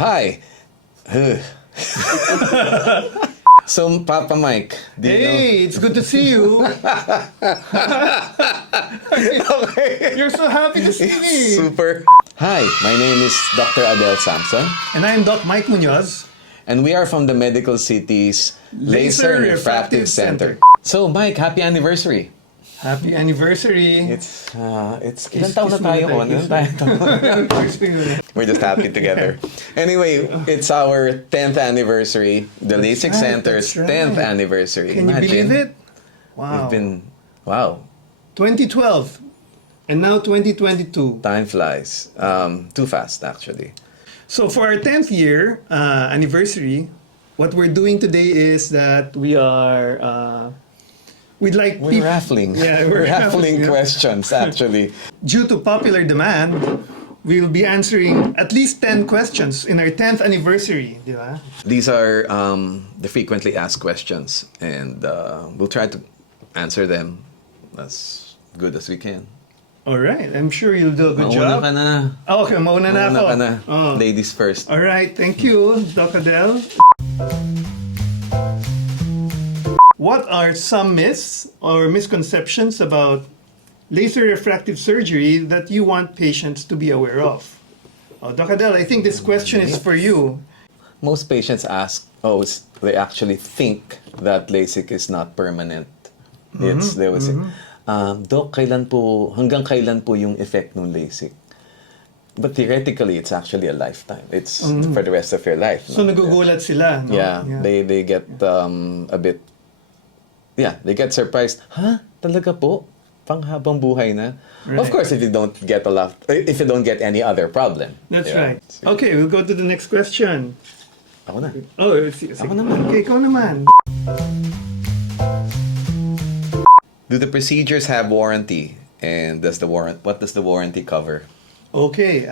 Hi. So, Papa Mike, do you know? Hey, it's good to see you. Okay. You're so happy to see me. Super. Hi, my name is Dr. Adele Sampson, And I'm Doc Mike Munoz. and we are from the Medical City's Laser Refractive Center. So, Mike, happy anniversary. Happy anniversary. It's ilan taon na tayo ko? Ilan tayo? We're just happy together. Anyway, it's our 10th anniversary, the LASIK right, Center's that's right. 10th anniversary. Can you believe it? We've Wow. been, wow, 2012 and now 2022. time flies. Too fast, actually. So for our 10th year anniversary, what we're doing today is that we are we'd like We're raffling. Yeah, we're we're raffling raffling, yeah. questions, actually. Due to popular demand, we'll be answering at least 10 questions in our 10th anniversary, di ba? These are the frequently asked questions, and we'll try to answer them as good as we can. All right, I'm sure you'll do a good Mauna job. ka na. Oh, okay, mauna na Mauna ako. ka na. Oh. Ladies first. All right, thank you, Doc Adele. What are some myths or misconceptions about laser refractive surgery that you want patients to be aware of? Oh, Doc Adele, I think this question is for you. Most patients ask, they actually think that LASIK is not permanent. They would say, Doc, hanggang kailan po yung effect ng LASIK? But theoretically, it's actually a lifetime. It's for the rest of your life. So nagugulat sila, no? Yeah, they get a bit, they get surprised. Talaga po? Panghabang buhay na? Right. Of course, if you don't get any other problem. That's Yeah. right. Okay, we'll go to the next question. Ako na. Oh, sige. Ako naman. Okay, ikaw naman. Do the procedures have warranty? And what does the warranty cover? Okay,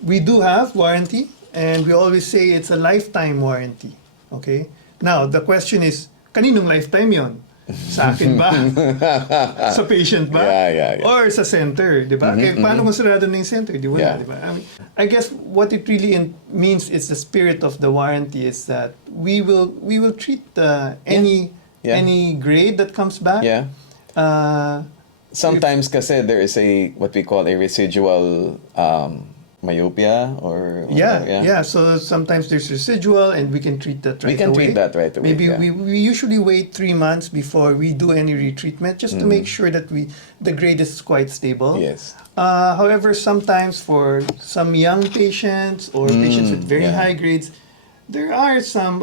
we do have warranty, and we always say it's a lifetime warranty. Okay? Now, the question is, kaninong lifetime yon? Sa akin ba? Sa patient ba? Yeah. Or sa center, di ba? Kaya paano kung sarado na yung center? Di ba? Yeah. Di ba? I guess what it really means is the spirit of the warranty is that we will treat any grade that comes back. Yeah. Sometimes kasi there is what we call a residual myopia or Yeah. So sometimes there's residual, and we can treat that right away. We can treat that right away. Maybe yeah. we usually wait 3 months before we do any retreatment, just to make sure that the grade is quite stable. Yes. However, sometimes for some young patients or patients with very high grades, there are some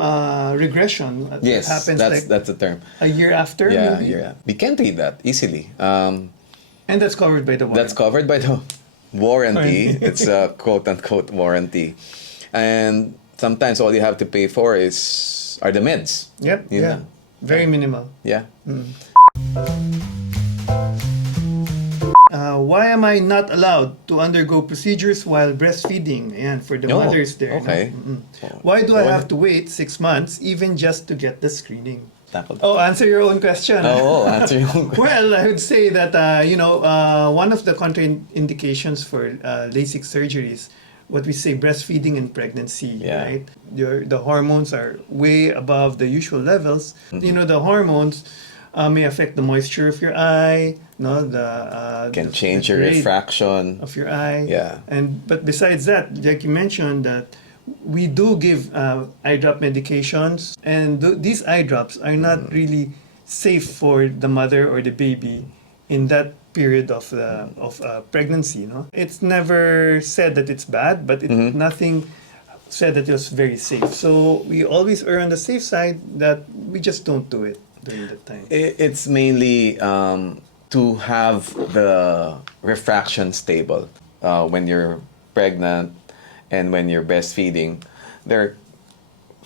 regression that Yes, happens that's the term. a year after. Yeah, maybe. yeah. We can treat that easily. And that's covered by the warranty. That's covered by the warranty. It's a quote-unquote warranty. And sometimes all you have to pay for are the meds. Yep. You know? Very minimal. Yeah. Why am I not allowed to undergo procedures while breastfeeding? And for the Oh, mothers there. okay. No? Why do I have to wait 6 months even just to get the screening? Tackle. Oh, answer your own question. Answer yung Well, I would say that, one of the contraindications for LASIK surgeries, what we say breastfeeding and pregnancy, Yeah. right? The hormones are way above the usual levels. The hormones may affect the moisture of your eye, can the change your grade refraction. of your eye. Yeah. But besides that, like you mentioned, that we do give eye drop medications, and these eye drops are not really safe for the mother or the baby in that period of pregnancy. It's never said that it's bad, but nothing said that it was very safe. So we always err on the safe side that we just don't do it during that time. It's mainly to have the refraction stable when you're pregnant and when you're breastfeeding. There are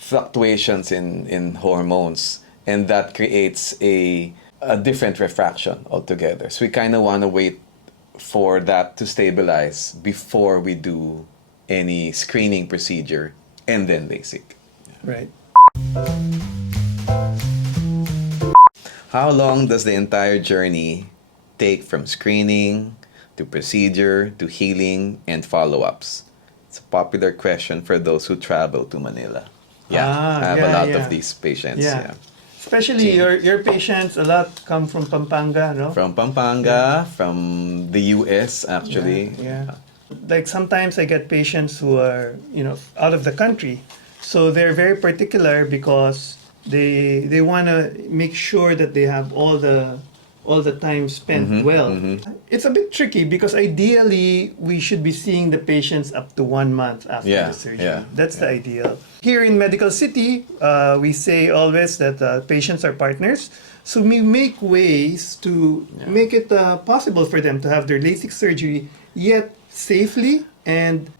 fluctuations in hormones, and that creates a different refraction altogether. So we kind of want to wait for that to stabilize before we do any screening procedure and then LASIK. Right. How long does the entire journey take from screening to procedure to healing and follow-ups? It's a popular question for those who travel to Manila. Yeah, I have a lot of these patients. Yeah. Yeah. Especially your patients, a lot come from Pampanga, no? From Pampanga, from the US actually. Yeah. Like sometimes I get patients who are, out of the country. So they're very particular because they want to make sure that they have all the time spent well. It's a bit tricky because ideally we should be seeing the patients up to 1 month after Yeah, the surgery. yeah, That's the ideal. Here in Medical City, we say always that patients are partners. So we make ways to make it possible for them to have their LASIK surgery, yet safely and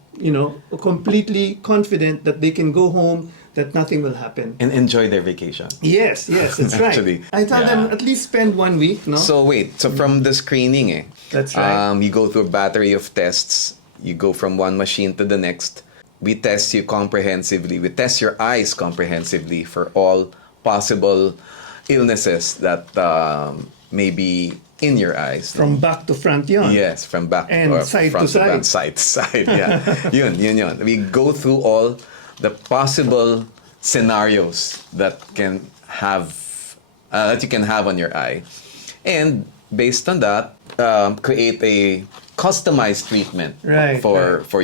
completely confident that they can go home, that nothing will happen. And enjoy their vacation. Yes, that's Actually, right. I tell them at least spend 1 week, no? So wait, so from the screening, That's right. you go through a battery of tests. You go from one machine to the next. We test you comprehensively. We test your eyes comprehensively for all possible illnesses that may be in your eyes. From back to front yun. Yes, from back And or side front to back, side to side. Yeah, yun. We go through all the possible scenarios that can have that you can have on your eye, and based on that, create a customized treatment for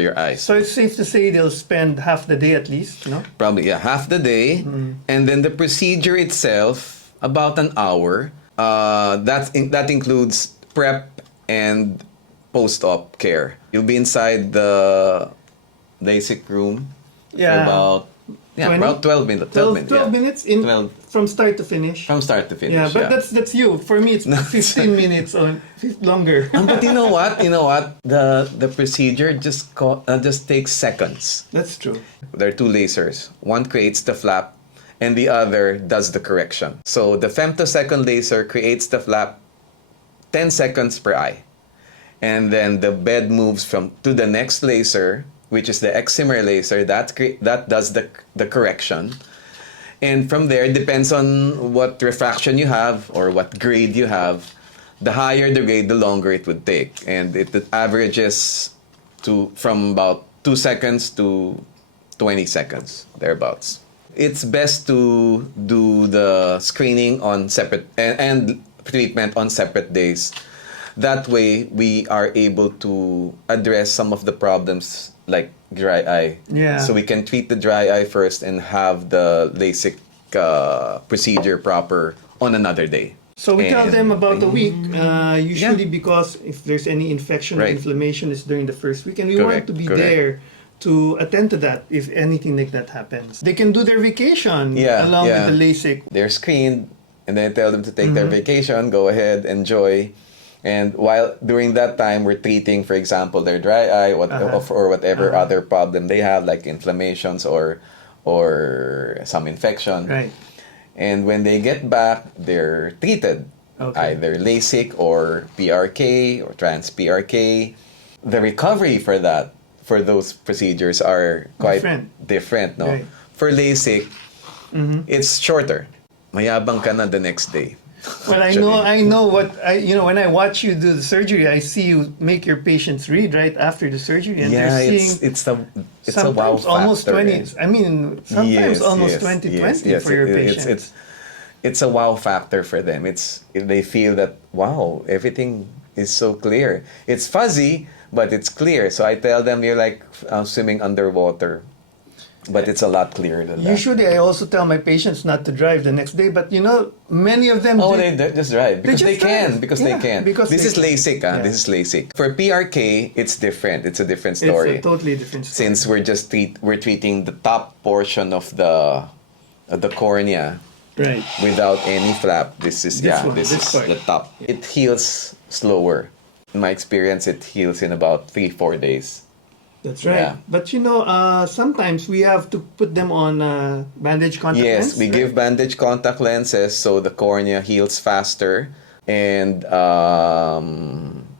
your eyes. So it's safe to say they'll spend half the day at least, no? Probably, yeah, half the day, and then the procedure itself about an hour. That includes prep and post-op care. You'll be inside the LASIK room for about 12 minutes. 12 minutes in 12 from start to finish. from start to finish. Yeah, but that's you. For me, it's 15 minutes or longer. But you know what? The procedure just takes seconds. That's true. There are two lasers. One creates the flap, and the other does the correction. So the femtosecond laser creates the flap 10 seconds per eye. And then the bed moves to the next laser, which is the excimer laser, that does the correction. And from there, it depends on what refraction you have or what grade you have. The higher the grade, the longer it would take. And it averages from about 2 seconds to 20 seconds, thereabouts. It's best to do the screening on separate and treatment on separate days. That way, we are able to address some of the problems like dry eye. Yeah. So we can treat the dry eye first and have the LASIK procedure proper on another day. So we tell them about a week, usually because if there's any infection or Right. inflammation, it's during the first week. And we Correct, want to be correct. there to attend to that if anything like that happens. They can do their vacation along with the LASIK. They're screened, and then I tell them to take their vacation, go ahead, enjoy. And while during that time, we're treating, for example, their dry eye or whatever other problem they have, like inflammations or some infection. Right. And when they get back, they're treated, either LASIK or PRK or trans PRK. The recovery for those procedures are quite different, no? Right. For LASIK, it's shorter. Mayabang ka na the next day. Well, I know what when I watch you do the surgery, I see you make your patients read right after the surgery, and they're seeing it's a wow factor. Almost 20. I mean, sometimes almost 20/20 for your patients. It's a wow factor for them. They feel that wow, everything is so clear. It's fuzzy, but it's clear. So I tell them you're like swimming underwater. But it's a lot clearer than that. Usually, I also tell my patients not to drive the next day, but many of them. They just drive because they can. Because they can. Because this is LASIK. This is LASIK. For PRK, it's different. It's a different story. It's a totally different story. Since we're treating the top portion of the cornea, right, without any flap. This is part. the top. It heals slower. In my experience, it heals in about 3-4 days. That's right. Yeah. But sometimes we have to put them on bandage contact lenses. Yes, we give bandage contact lenses so the cornea heals faster and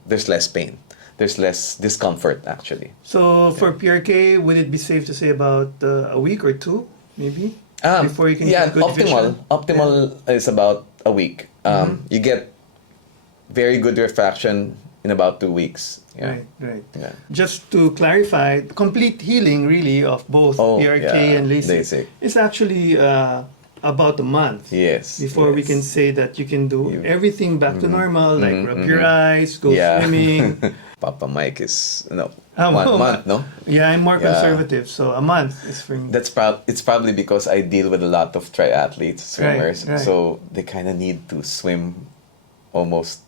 there's less pain. There's less discomfort, actually. So for PRK, would it be safe to say about a week or two, maybe? Before you can get good vision? Optimal is about a week. You get very good refraction in about 2 weeks. Yeah. Right, right. Yeah. Just to clarify, complete healing really of both PRK and LASIK is actually about a month. Yes. Before we can say that you can do everything back to normal, like rub your eyes, go swimming. Papa Mike is no Well, 1 month, no? Yeah, I'm more Yeah. conservative, so a month is for me. It's probably because I deal with a lot of triathletes, swimmers, right. so they kind of need to swim almost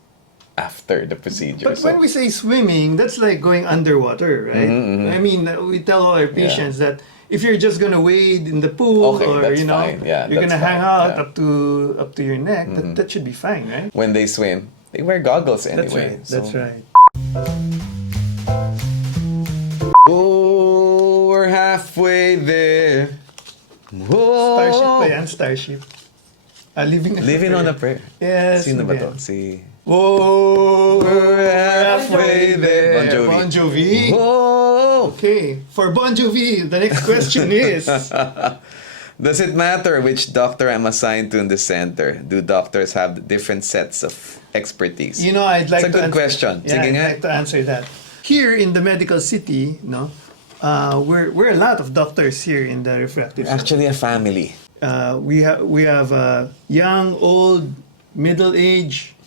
after the procedure. But when we say swimming, that's like going underwater, right? I mean, we tell all our patients that if you're just gonna wade in the pool, Okay, or that's you know, fine. Yeah, you're gonna that's hang fine. out Yeah. up to your neck, that should be fine, right? When they swim, they wear goggles That's anyway. right. That's right. Oh, we're halfway there. Whoa. Starship pa yan, Starship. Living on a prayer. Yes. Sino ba yan. to? Si... Whoa, We're halfway there. Bon Jovi. Bon Jovi. Whoa! Okay, for Bon Jovi, the next question is... Does it matter which doctor I'm assigned to in the center? Do doctors have different sets of expertise? You know, I'd like It's a to good question. Yeah, Sige I'd nga. like to answer that. Here in the Medical City, no, we're a lot of doctors here in the refractive. Actually, a family. We have young, old, middle age,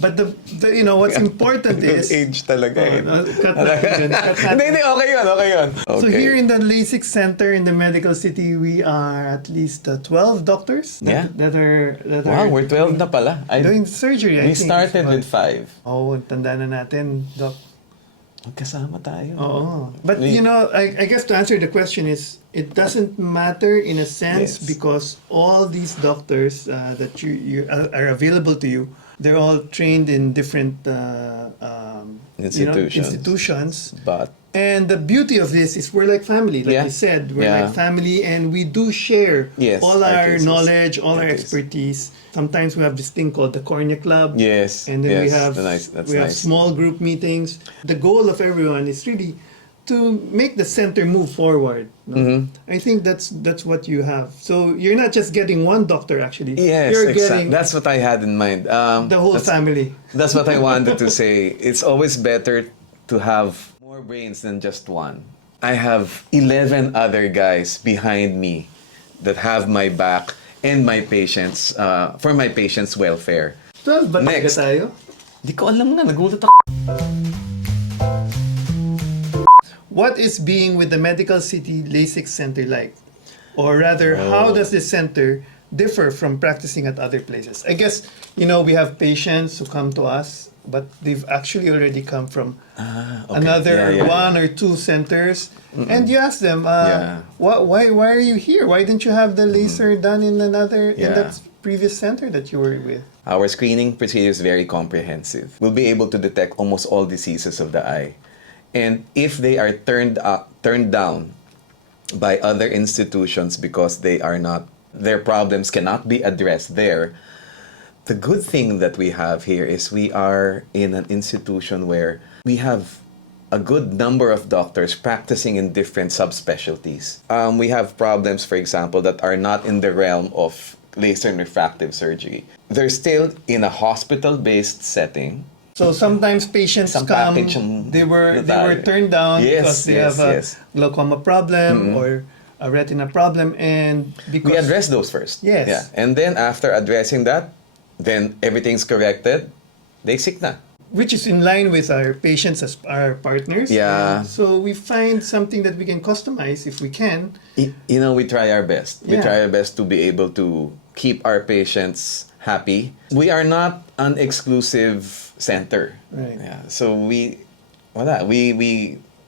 but the you know what's important is Age talaga eh. cut natin, cut natin. Hindi, okay yun, okay yun. Okay. So here in the LASIK Center in the Medical City, we are at least 12 doctors that are Wow, we're 12 na pala. doing surgery. We started with 5. Oh, tanda na natin, Doc. Magkasama tayo. Oo. But you know, I guess to answer the question is, it doesn't matter in a sense Yes. because all these doctors that you are available to you, they're all trained in different institutions. But And the beauty of this is we're like family, like Yeah. you said, we're Yeah. like family, and we do share Yes, all our our cases. knowledge, all our Our cases. expertise. Sometimes we have this thing called the cornea club. yes, And then we yes, have that's we have nice. small group meetings. The goal of everyone is really to make the center move forward. No? Mm-hmm. I think that's what you have. So you're not just getting one doctor actually. Yes, you're exactly. getting That's what I had in mind. the whole family. That's what I wanted to say. It's always better to have more brains than just one. I have 11 other guys behind me that have my back and my patients, for my patients' welfare. 12 ba talaga Next. tayo? Di ko alam nga, nagulat ako. What is being with the Medical City LASIK Center like? Or rather, how does this center differ from practicing at other places? I guess, you know, we have patients who come to us, but they've actually already come from another one or two centers. And you ask them, why are you here? Why didn't you have the laser done in another, in that previous center that you were with? Our screening procedure is very comprehensive. We'll be able to detect almost all diseases of the eye. And if they are turned down by other institutions because they are not, their problems cannot be addressed there, the good thing that we have here is we are in an institution where we have a good number of doctors practicing in different subspecialties. We have problems, for example, that are not in the realm of laser and refractive surgery. They're still in a hospital-based setting. So sometimes patients Some come, package ang they were detalye. turned down because they have a yes. glaucoma problem or a retina problem, and because We address those first. Yes. Yeah. And then after addressing that, then everything's corrected, they sick na. which is in line with our patients as our partners. Yeah. And so we find something that we can customize if we can. You know, we try our best. We Yeah. try our best to be able to keep our patients happy. We are not an exclusive center. Right. Yeah. So we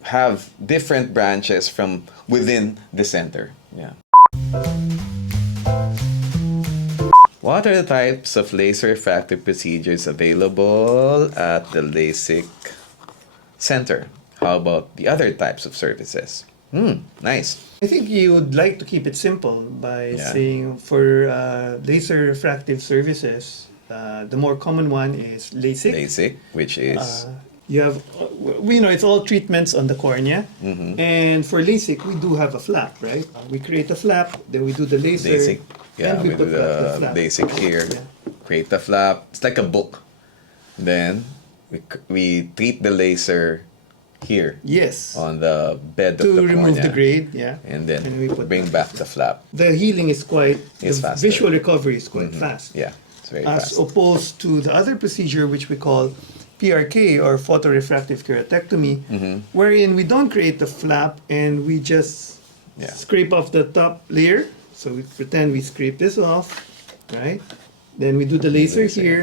have different branches from within the center. Yeah. What are the types of laser refractive procedures available at the LASIK Center? How about the other types of services? Nice. I think you would like to keep it simple by saying for laser refractive services, the more common one is LASIK. LASIK, which is You have, it's all treatments on the cornea. And for LASIK, we do have a flap, right? We create a flap, then we do the laser. LASIK. Yeah, and we do put the the flap. LASIK here. Yeah. Create the flap. It's like a book. Then we treat the laser here Yes. on the bed To of the remove cornea, the grade, yeah. and then we put bring back the flap. the healing is quite, It's the faster. visual recovery is quite fast. Yeah, it's very As fast. opposed to the other procedure, which we call PRK or photorefractive keratectomy, wherein we don't create the flap and we just Yeah. scrape off the top layer. So we pretend we scrape this off, right? Then we do the laser Laser. here,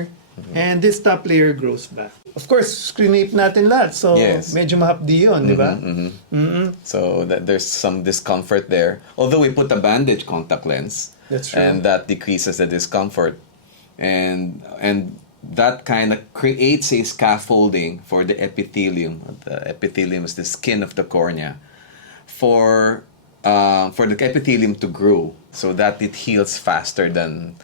and this top layer grows back. Of course, screenape natin lahat, so Yes. medyo mahapdi yun, di ba? So that there's some discomfort there. Although we put a bandage contact lens, That's true. and that decreases the discomfort, and that kind of creates a scaffolding for the epithelium. The epithelium is the skin of the cornea, for the epithelium to grow, so that it heals faster than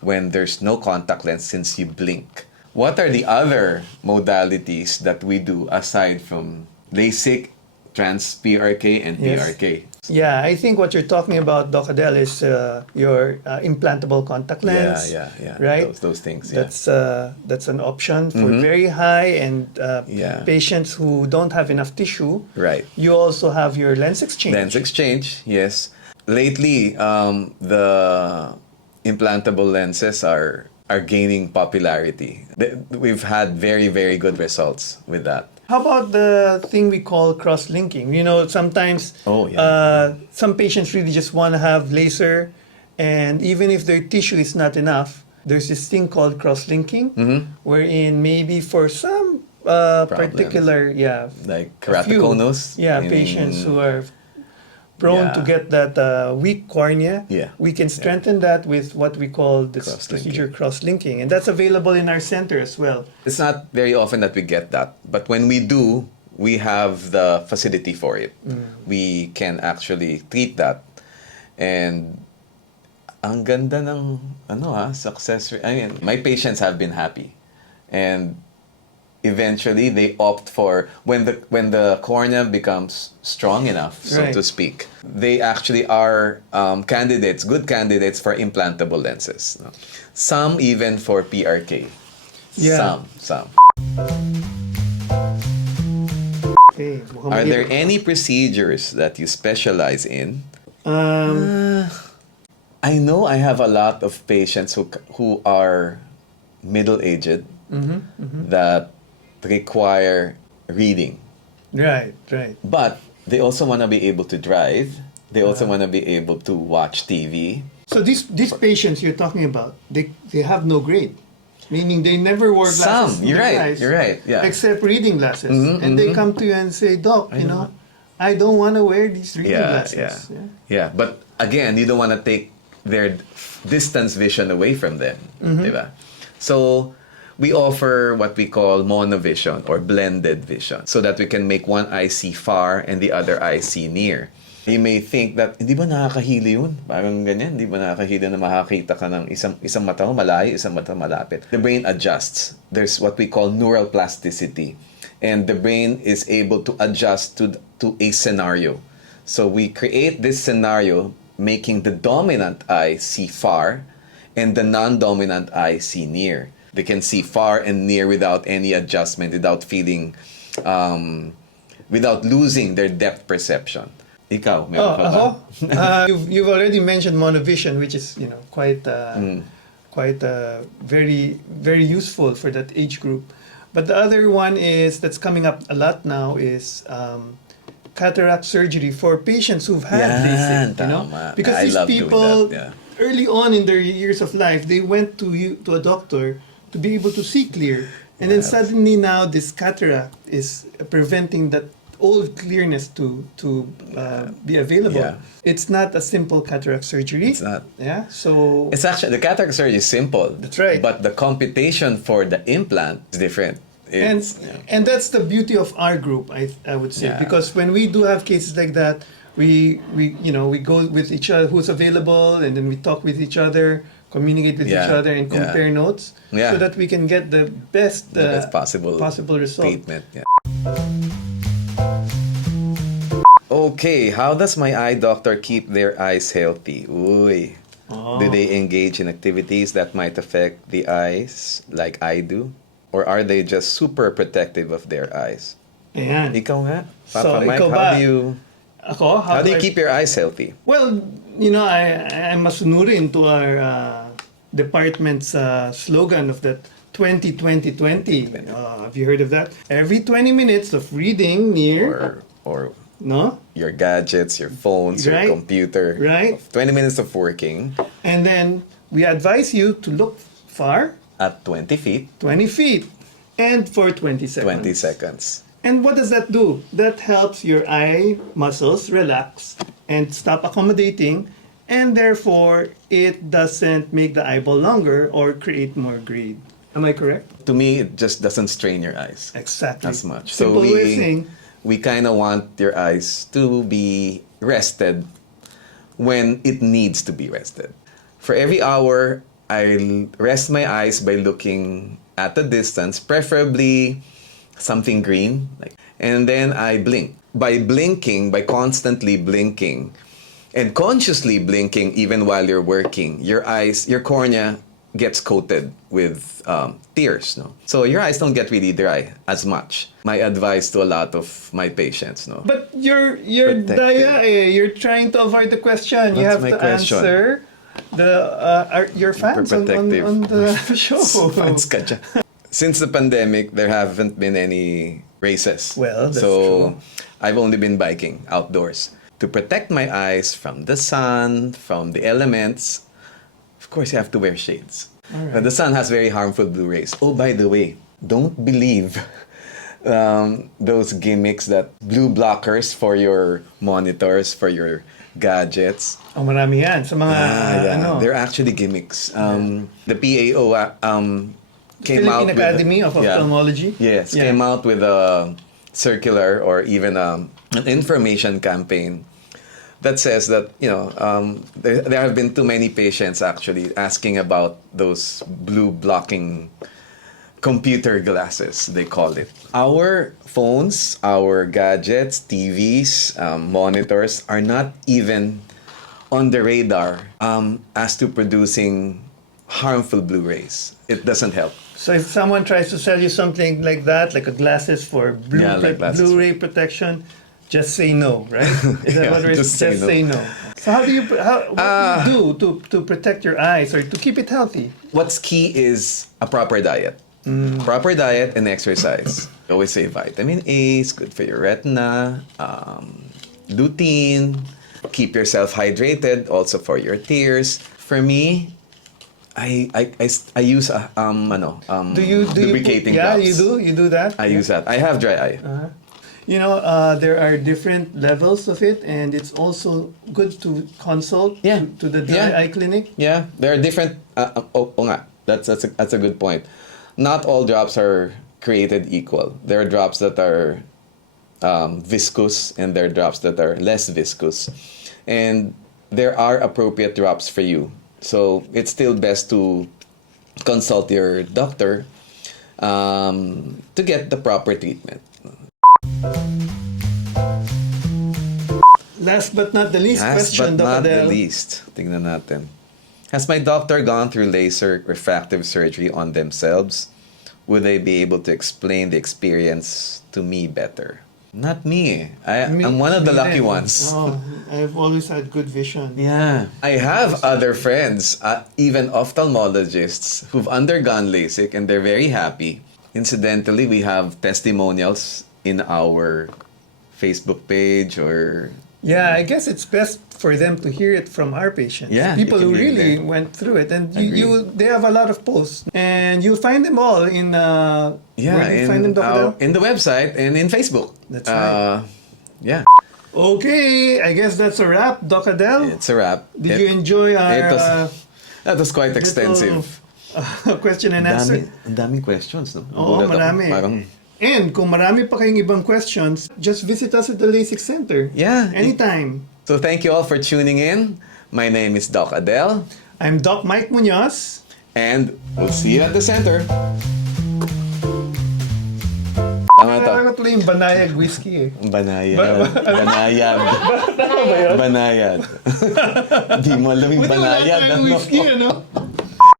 when there's no contact lens, since you blink. What are the other modalities that we do aside from LASIK, trans PRK, and Yes. PRK? Yeah, I think what you're talking about, Doc Adele, is your implantable contact lens. Yeah. Right? Those things. Yeah. That's an option for very high and Yeah. patients who don't have enough tissue. Right. You also have your lens exchange. Lens exchange, yes. Lately, the implantable lenses are gaining popularity. We've had very, very good results with that. How about the thing we call cross-linking? You know, sometimes Oh, yeah. some patients really just want to have laser, and even if their tissue is not enough, there's this thing called cross-linking, wherein maybe for some particular, Like a few, keratoconus. patients who are prone to Yeah. get that weak cornea, Yeah. we can strengthen that with what we call this Cross-linking. procedure cross-linking, and that's available in our center as well. It's not very often that we get that, but when we do, we have the facility for it. We can actually treat that, and ang ganda ng success rate. I mean, my patients have been happy, and eventually they opt for, when the cornea becomes strong enough, so Right. to speak, they actually are good candidates for implantable lenses. No? Some even for PRK. Yeah. Some. Okay, mukhang Are there mahirap. any procedures that you specialize in? I know I have a lot of patients who are middle-aged that require reading, Right. but they also want to be able to drive. They also want to be able to watch TV. So these patients you're talking about, they have no grade, meaning they never wore glasses. Some, in you're their right, eyes, you're right, yeah. except reading glasses, and they come to you and say, "Doc, I don't want to wear these reading glasses." Yeah. But again, you don't want to take their distance vision away from them, diba? So we offer what we call monovision or blended vision, so that we can make one eye see far and the other eye see near. You may think that, hindi ba nakakahili yun? Parang ganyan, hindi ba nakakahili na makakita ka ng isang mata mo malayo, isang mata malapit? The brain adjusts. There's what we call neural plasticity. And the brain is able to adjust to a scenario. So we create this scenario, making the dominant eye see far and the non-dominant eye see near. They can see far and near without any adjustment, without feeling, without losing their depth perception. Ikaw, meron ka ba? You've already mentioned monovision, which is quite very very useful for that age group. But the other one that's coming up a lot now is cataract surgery for patients who've had LASIK. Tama. Because I these love doing people that, early on in their years of life, they went to a doctor to be able to see clear, and then suddenly now this cataract is preventing that old clearness to be available. Yeah. It's not a simple cataract surgery. It's not. Yeah. So It's actually, the cataract surgery is simple. That's right. But the computation for the implant is different. and that's the beauty of our group, I would say, Yeah. because when we do have cases like that, we go with each other who's available, and then we talk with each other, communicate with each other, and compare notes, so that we can get the best possible result. treatment. Yeah. Okay, how does my eye doctor keep their eyes healthy? Uy. Do they engage in activities that might affect the eyes like I do? or are they just super protective of their eyes? Ayan. Ikaw nga, So, Papa Mike, ikaw how ba? do you Ako, how do you keep your eyes healthy? Well, I'm masunurin to our department's slogan of that 20-20-20. Have you heard of that? Every 20 minutes of reading near, Or no? your gadgets, your phones, Right. your computer. Right. 20 minutes of working And then we advise you to look far, at 20 feet, 20 feet, and for 20 seconds. 20 seconds. And what does that do? That helps your eye muscles relax and stop accommodating, and therefore it doesn't make the eyeball longer or create more grade. Am I correct? To me, it just doesn't strain your eyes Exactly. as much. Simple way of saying, we kind of want your eyes to be rested when it needs to be rested. For every hour, I'll rest my eyes by looking at a distance, preferably something green, and then I blink. By blinking, by constantly blinking, and consciously blinking even while you're working, your eyes, your cornea gets coated with tears, no? So your eyes don't get really dry as much. My advice to a lot of my patients, no? but you're Protected. Daya, you're trying to avoid the question. You What's have my to question? answer your fans on Protective. the show. Fans ka dyan. Since the pandemic, there haven't been any races. Well, that's so true. I've only been biking outdoors. To protect my eyes from the sun, from the elements, of course you have to wear shades. But the sun has very harmful blue rays. Oh, by the way, don't believe those gimmicks that blue blockers for your monitors, for your gadgets. Oh, marami yan. Sa mga, ano, They're actually gimmicks. The PAO came out Philippine with Academy of Ophthalmology? Yes, Yeah. came out with a circular or even an information campaign that says that there have been too many patients actually asking about those blue blocking computer glasses, they call it. Our phones, our gadgets, TVs, monitors are not even on the radar as to producing harmful blue rays. It doesn't help. So if someone tries to sell you something like that, like a glasses for Blu-ray protection, just say no, right? Is that what it is? just say no. So what do you do to protect your eyes or to keep it healthy? What's key is a proper diet. Proper diet and exercise. I always say vitamin A is good for your retina. Lutein. Keep yourself hydrated also for your tears. For me, I use lubricating drops. You do that. I use that. I have dry eye. There are different levels of it, and it's also good to consult to the dry eye clinic. Yeah, there are different. That's a good point. Not all drops are created equal. There are drops that are viscous, and there are drops that are less viscous, and there are appropriate drops for you. So it's still best to consult your doctor to get the proper treatment. Last but not the least question, Last but not the Dr. Del. least, tingnan natin. Has my doctor gone through laser refractive surgery on themselves? Would they be able to explain the experience to me better? Not me. I'm one of the lucky ones. Oh, I've always had good vision. Yeah. I have other friends, even ophthalmologists, who've undergone LASIK and they're very happy. Incidentally, we have testimonials in our Facebook page or... Yeah, I guess it's best for them to hear it from our patients. Yeah, People you who can read really them. went through it, and Agree. they have a lot of posts, and you'll find them all in. Where do you find them, Dr. Del? in the website and in Facebook. That's right. Yeah, Okay, I guess that's a wrap, Dr. Del. it's a wrap. Did you enjoy our That was quite extensive. question and answer? Ang daming questions, no? Oo, Nagulat ako. marami. Parang, And kung marami pa kayong ibang questions, just visit us at the LASIK Center. Yeah. Anytime. so thank you all for tuning in. My name is Doc Adel, I'm Doc Mike Munoz. and we'll see you at the center. Tama to. Nakakatawa tuloy yung Banayag whiskey eh. Banayad. Banayad. Banayad. Di mo alam yung Buti wala banayad. tayong whiskey, ano?